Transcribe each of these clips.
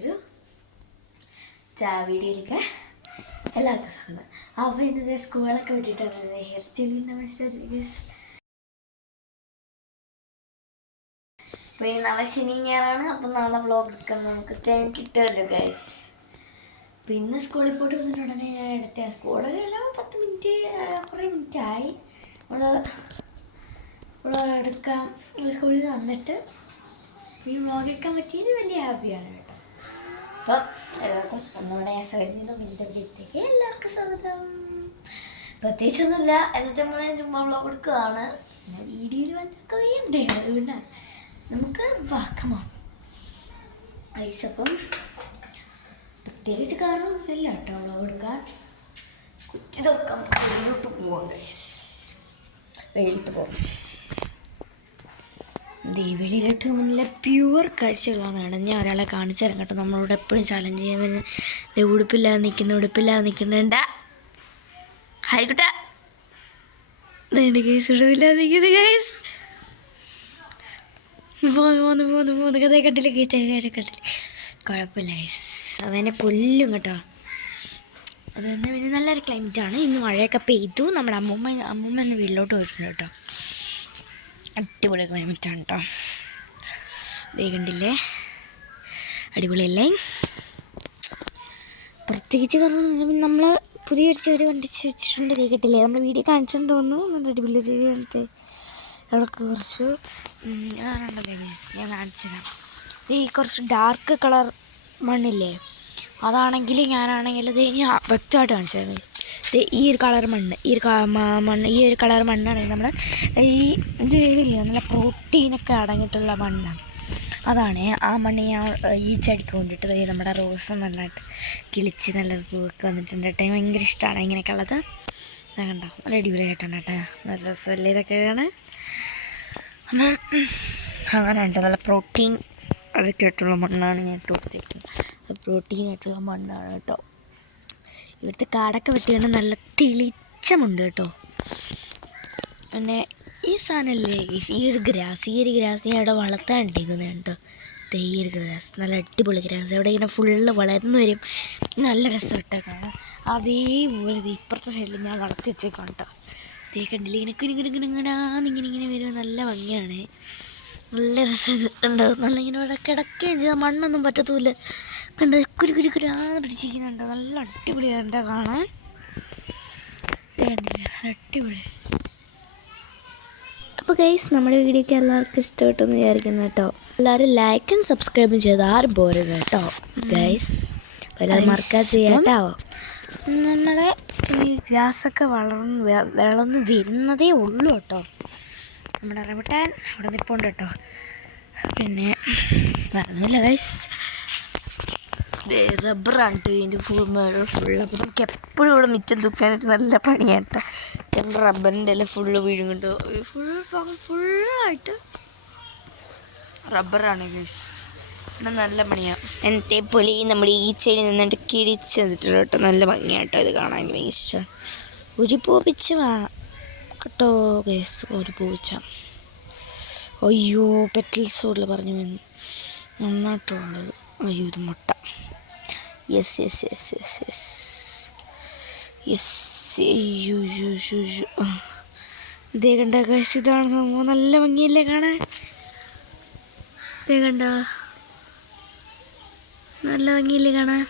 പുതിയൊരു വീഡിയോയിലേക്ക് എല്ലാവർക്കും സ്വാഗതം. അപ്പോൾ ഇന്നത്തെ സ്കൂളൊക്കെ വിട്ടിട്ടാണ് ഹെയർ സ്റ്റൈലിൻ്റെ ഗൈസ്. അപ്പോൾ ഇനി നാളെ ശനി ഞായറാണ്. അപ്പം നാളെ വ്ളോഗ് എടുക്കാൻ നമുക്ക് ടൈം കിട്ടുമല്ലോ ഗൈസ്. പിന്നെ സ്കൂളിൽ പോയിട്ട് വന്നിട്ട് ഉടനെ ഞാൻ എടുത്ത സ്കൂളിൽ എല്ലാം 10 മിനിറ്റ് കുറേ മിനിറ്റായി എടുക്കാം. സ്കൂളിൽ നിന്ന് വന്നിട്ട് ഈ വ്ളോഗ് എടുക്കാൻ പറ്റിയത് വലിയ ഹാപ്പിയാണ് കേട്ടോ. അപ്പം എല്ലാവർക്കും നമ്മുടെ സഹജീവിതം എൻ്റെ വീട്ടിലേക്ക് എല്ലാവർക്കും സ്വാഗതം. പ്രത്യേകിച്ചൊന്നുമില്ല, എന്നിട്ട് നമ്മൾ ചുമ്മാ വ്ളോഗ് എടുക്കുകയാണ്. പിന്നെ വീഡിയോയിൽ വന്നൊക്കെ വേണ്ടേ, അതുകൊണ്ടാണ് നമുക്ക് വാക്കമാണ് ഐസ്. അപ്പം പ്രത്യേകിച്ച് കാരണമൊന്നുമില്ല കേട്ടോ വ്ളോഗ് എടുക്കാൻ. കുറ്റി തുറക്കാൻ വെളിയിലോട്ട് പോവാം ഗൈസ്. വെളിയിലോട്ട് പോകാം. വെളിയിലോട്ട് മുന്നിലെ പ്യുവർ കാഴ്ചകളാണ്. ഞാൻ ഒരാളെ കാണിച്ചു തരാം കേട്ടോ. നമ്മളോട് എപ്പോഴും ചലഞ്ച് ചെയ്യാൻ വരുന്നത് ഉടുപ്പില്ലാതെ നിൽക്കുന്നുണ്ട്. ഹരിക്കുട്ട കേസ് ഉടുപ്പില്ലാതെ നിൽക്കുന്നത് ഗൈസ്. പോന്ന് കഥ കണ്ടില്ല കണ്ടില്ല. കുഴപ്പമില്ല ഗൈസ്, അതെന്നെ കൊല്ലും കേട്ടോ. അത് തന്നെ. പിന്നെ നല്ലൊരു ക്ലൈമറ്റാണ്. ഇന്ന് മഴയൊക്കെ പെയ്തു. നമ്മുടെ അമ്മൂമ്മ ഇന്ന് വീട്ടിലോട്ട് പോയിട്ടുണ്ട് കേട്ടോ. അടിപൊളി ക്ലൈമറ്റാണ് കേട്ടോ. കണ്ടില്ലേ, അടിപൊളിയല്ലേ. പ്രത്യേകിച്ച് കാരണം നമ്മൾ പുതിയൊരു ചെടി കണ്ടിച്ച് വെച്ചിട്ടുണ്ട്. കേട്ടില്ലേ, നമ്മൾ വീഡിയോ കാണിച്ചെന്ന് തോന്നുന്നു. നല്ല അടിപൊളി ചെടി കണ്ടിട്ട് അവിടെ കുറച്ച് ഞാനുണ്ടല്ലോ ഗൈസ്, ഞാൻ കാണിച്ചു തരാം. ഈ കുറച്ച് ഡാർക്ക് കളർ മണ്ണില്ലേ, അതാണെങ്കിൽ ഞാനാണെങ്കിൽ ഇത് ഞാൻ വ്യക്തമായിട്ട് കാണിച്ചു തരാം. ഈ ഒരു കളർ മണ്ണ്, ഈ ഒരു കളർ മണ്ണാണെങ്കിൽ നമ്മൾ ഇത് ഇതില്ലേ നല്ല പ്രോട്ടീനൊക്കെ അടങ്ങിയിട്ടുള്ള മണ്ണാണ്. അതാണ് ആ മണ്ണ് ഞാൻ ഈ ചെടിക്ക് കൊണ്ടിട്ട് നമ്മുടെ റോസ് നല്ലതായിട്ട് കിളിച്ച് നല്ല പൂവൊക്കെ വന്നിട്ടുണ്ട് കേട്ടോ. ഭയങ്കര ഇഷ്ടമാണ് ഇങ്ങനെയൊക്കെ ഉള്ളത്. ഞാൻ കണ്ടോ, നല്ല അടിപൊളിയായിട്ടാണ് കേട്ടോ. നല്ല രസമല്ലേ ഇതൊക്കെയാണ്. അങ്ങനെ ഉണ്ട്, നല്ല പ്രോട്ടീൻ അതൊക്കെ ആയിട്ടുള്ള മണ്ണാണ് ഞാൻ ഇട്ട് കൊടുത്തിരിക്കുന്നത്. പ്രോട്ടീനായിട്ടുള്ള മണ്ണാണ് കേട്ടോ. ഇവിടുത്തെ കാടൊക്കെ വെട്ടിയാണ് നല്ല തെളിച്ചമുണ്ട് കേട്ടോ. പിന്നെ ഈ സാധനമല്ലേ ഈ ഒരു ഗ്രാസ് ഞാൻ ഇവിടെ വളർത്താൻ ഇട്ടിരിക്കുന്നത് കേട്ടോ. ഈ ഒരു ഗ്രാസ് നല്ല അടിപൊളി ഗ്രാസ്. അവിടെ ഇങ്ങനെ ഫുള്ള് വളർന്നു വരും. നല്ല രസം കേട്ടോ കാണാൻ. അതേപോലെ ഇപ്പുറത്തെ സൈഡിൽ ഞാൻ വളർത്തി വെച്ചേക്കാം കേട്ടോ. കണ്ടില്ലേ, ഇങ്ങനെ വരുമ്പോൾ നല്ല ഭംഗിയാണ്. നല്ല രസം ഉണ്ടാവും. നല്ല ഇങ്ങനെ ഇവിടെ കിടക്കുകയും ചെയ്താൽ മണ്ണൊന്നും പറ്റത്തുമില്ല. കണ്ട പിടിച്ചിരിക്കുന്നുണ്ട്. നല്ല അടിപൊളിയാണ് കാണാൻ. അടിപൊളി. അപ്പോൾ ഗൈസ്, നമ്മുടെ വീഡിയോക്ക് എല്ലാവർക്കും ഇഷ്ടപ്പെട്ടെന്ന് വിചാരിക്കുന്നു കേട്ടോ. എല്ലാവരും ലൈക്കും സബ്സ്ക്രൈബും ചെയ്ത് ആരും പോരുത് കേട്ടോ ഗൈസ്. എല്ലാവരും മറക്കാതെ ചെയ്യാം കേട്ടോ. നമ്മളെ ഈ ഗ്രാസൊക്കെ വളർന്ന് വരുന്നതേ ഉള്ളൂ കേട്ടോ. നമ്മുടെ റംബൂട്ടാൻ അവിടെ നിൽപ്പുണ്ട് കേട്ടോ. പിന്നെ വേറൊന്നുമില്ല ഗൈസ്, റബ്ബറാണ് ഇതിൻ്റെ ഫുള്ള്. അപ്പോൾ നമുക്ക് എപ്പോഴും ഇവിടെ മിച്ചം തൂക്കാനായിട്ട് നല്ല പണിയാണ് കേട്ടോ. എൻ്റെ റബ്ബറിൻ്റെ എല്ലാം ഫുള്ള് വീഴും കേട്ടോ. ഫുള്ളായിട്ട് റബ്ബറാണ് ഗൈസ്. ഇവിടെ നല്ല പണിയാണ്. എന്നത്തെ പോലെ നമ്മുടെ ഈ ചെടി നിന്നിട്ട് കിഴിച്ച് വന്നിട്ടുണ്ട് കേട്ടോ. നല്ല ഭംഗിയാണ് കേട്ടോ ഇത് കാണാൻ. എനിക്ക് ഭയങ്കര ഇഷ്ടമാണ്. ഒരു പൂപ്പിച്ച കേട്ടോ ഗൈസ്, ഒരു പൂച്ച. അയ്യോ, പെറ്റൽസ് കൂടുതൽ പറഞ്ഞു നന്നായിട്ടുള്ളത്. അയ്യോ, ഇത് മുട്ട. യെസ്. അയ്യോ ഇതേ കണ്ട ഗൈസ്, ഇതാണ് സംഭവം. നല്ല ഭംഗിയല്ലേ കാണാൻ. ഇതേ കണ്ട, നല്ല ഭംഗിയില്ലേ കാണാൻ.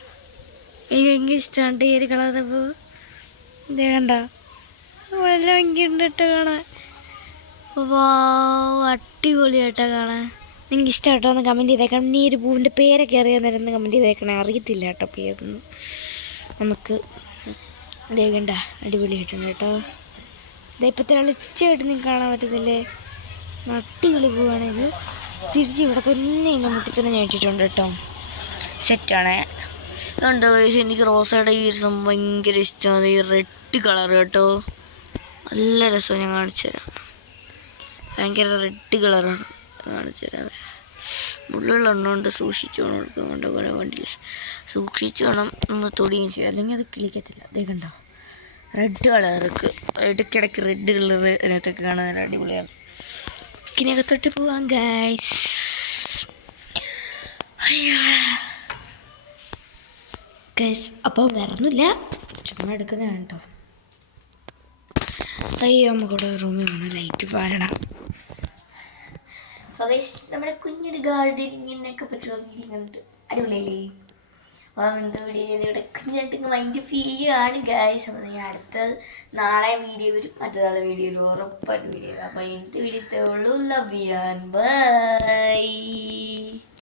എനിക്ക് ഭയങ്കര ഇഷ്ടമാണ് ഈ ഒരു കളറ് പൂ. ഇതേ കണ്ട, നല്ല ഭംഗിയുണ്ട് കേട്ടോ കാണാൻ. അടിപൊളിയായിട്ടോ കാണാൻ. നിങ്ങൾക്ക് ഇഷ്ടമായിട്ടോ ഒന്ന് കമൻറ്റ് ചെയ്തേക്കണം. ഈ ഒരു പൂവിൻ്റെ പേരൊക്കെ അറിയാൻ നേരം കമൻറ്റ് ചെയ്തേക്കണേ. അറിയത്തില്ല കേട്ടോ പേരൊന്നും നമുക്ക്. ഇതേ കണ്ട, അടിപൊളിയായിട്ടുണ്ട് കേട്ടോ. ഇതേപ്പം തെളിച്ചായിട്ട് നിങ്ങൾക്ക് കാണാൻ പറ്റുന്നില്ലേ. അടിപൊളി പൂവാണിത്. തിരിച്ച് ഇവിടെ തന്നെ എൻ്റെ മുട്ടിത്തന്നെ ഞാൻ ഇട്ടിട്ടുണ്ട് കേട്ടോ. സെറ്റാണ്. അതുകൊണ്ട് എനിക്ക് റോസയുടെ ഈ ഒരു സംഭവം ഭയങ്കര ഇഷ്ടമാണ്. ഈ റെഡ് കളർ കേട്ടോ, നല്ല രസമാണ്. ഞാൻ കാണിച്ചു തരാം. ഭയങ്കര റെഡ് കളറാണ്, കാണിച്ചു തരാം. മുള്ളുകളുണ്ട്, സൂക്ഷിച്ചു വേണം എടുക്കാൻ കൊണ്ട് വേണ്ടില്ലേ. സൂക്ഷിച്ചു വേണം നമ്മൾ തൊടുകയും ചെയ്യാം, അല്ലെങ്കിൽ അത് കിളിക്കത്തില്ല. അതേ കണ്ടോ, റെഡ് കളർക്ക് ഇടയ്ക്കിടയ്ക്ക് റെഡ് കളർ അതിനകത്തൊക്കെ കാണാൻ അടിപൊളിയാണ്. ഇതിനകത്തോട്ട് പോവാം ഗൈസ്. ഗൈസ് അപ്പം വേറൊന്നുമില്ല, ചുമ്മാ എടുക്കുന്നതാണ് കേട്ടോ. അയ്യോ നമുക്കിവിടെ റൂമിൽ വന്ന് ലൈറ്റ് പാരണം. നമ്മുടെ കുഞ്ഞൊരു ഗാർഡനിങ്ങിനൊക്കെ പറ്റുന്നുണ്ട്, അടിപൊളിയല്ലേ? അപ്പം എന്താ വീഡിയോ ഇവിടെ കുഞ്ഞായിട്ട് മൈൻഡ് ആണ് ഗൈസ്. അപ്പം നിങ്ങൾ അടുത്തത് നാളെ വീഡിയോ വരും, മറ്റന്നാളെ വീഡിയോയിൽ ഉറപ്പായിട്ട് വീഡിയോ. അപ്പം എന്ത് വീഡിയോ ഉള്ളൂ. Love you and by.